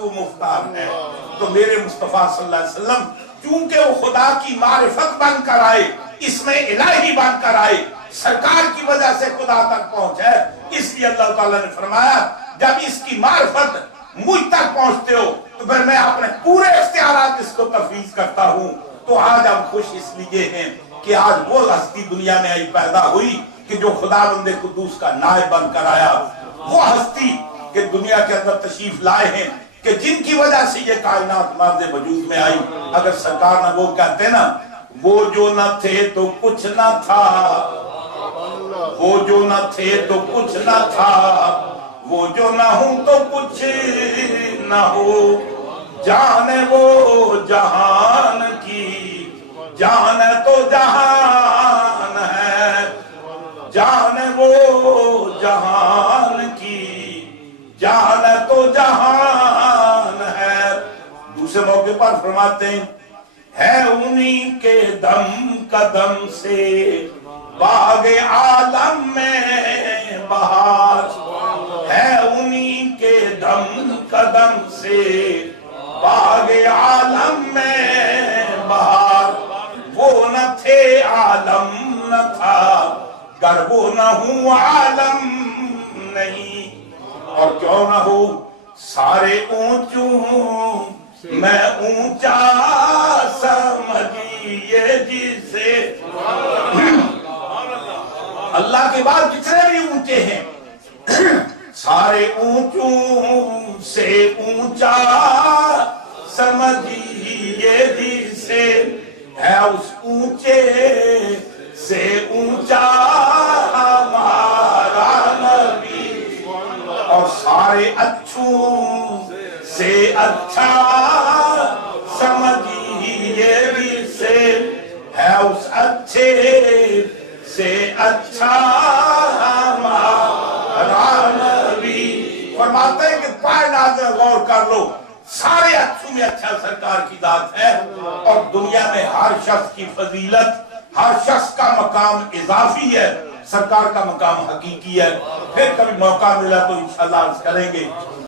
مختار ہے تو میرے مصطفیٰ صلی اللہ علیہ وسلم چونکہ وہ خدا کی معرفت بن کر آئے، اس میں الہی بن کر آئے، سرکار کی وجہ سے خدا تک پہنچے، اس لیے اللہ تعالیٰ نے فرمایا جب اس کی معرفت مجھ تک پہنچتے ہو تو پھر میں اپنے پورے اختیارات اس کو تفویض کرتا ہوں۔ تو آج ہم خوش اس لیے ہیں کہ آج وہ ہستی دنیا میں آئی پیدا ہوئی کہ جو خدا بند قدوس کا نائب بن کر آیا، وہ ہستی کہ دنیا کے اندر تشریف لائے ہیں کہ جن کی وجہ سے یہ کائنات ماض وجود میں آئی۔ اگر سرکار نہ وہ کہتے نا وہ جو نہ تھے تو کچھ نہ تھا، وہ جو نہ تھے تو کچھ نہ تھا، وہ جو نہ ہوں تو کچھ نہ ہو، جان وہ جہان کی جان تو جہان ہے، جان وہ جہان کی جان تو جہان ہے۔ دوسرے موقع پر فرماتے ہیں ہے انہی کے دم قدم سے باغ عالم میں بہار، ہے انہی کے دم قدم سے باغ عالم میں بہار، وہ نہ تھے عالم نہ تھا، گر وہ نہ ہوں عالم نہیں، اور کیوں نہ ہو سارے اونچوں میں اونچا سمجھیے جسے، اللہ کے بعد جتنے بھی اونچے ہیں سارے اونچوں سے اونچا سمجھیے جسے، ہے اس اونچے سے اونچا ہمارا نبی، اور سارے اچھوں سے اچھا سمجھیے جسے، ہے اس اچھے سے اچھا ہمارا نبی۔ فرماتے ہیں کہ پائے ناظر غور کر لو، سارے اچھوں میں اچھا سرکار کی ذات ہے، اور دنیا میں ہر شخص کی فضیلت، ہر شخص کا مقام اضافی ہے، سرکار کا مقام حقیقی ہے۔ پھر کبھی موقع ملا تو انشاءاللہ عرض کریں گے۔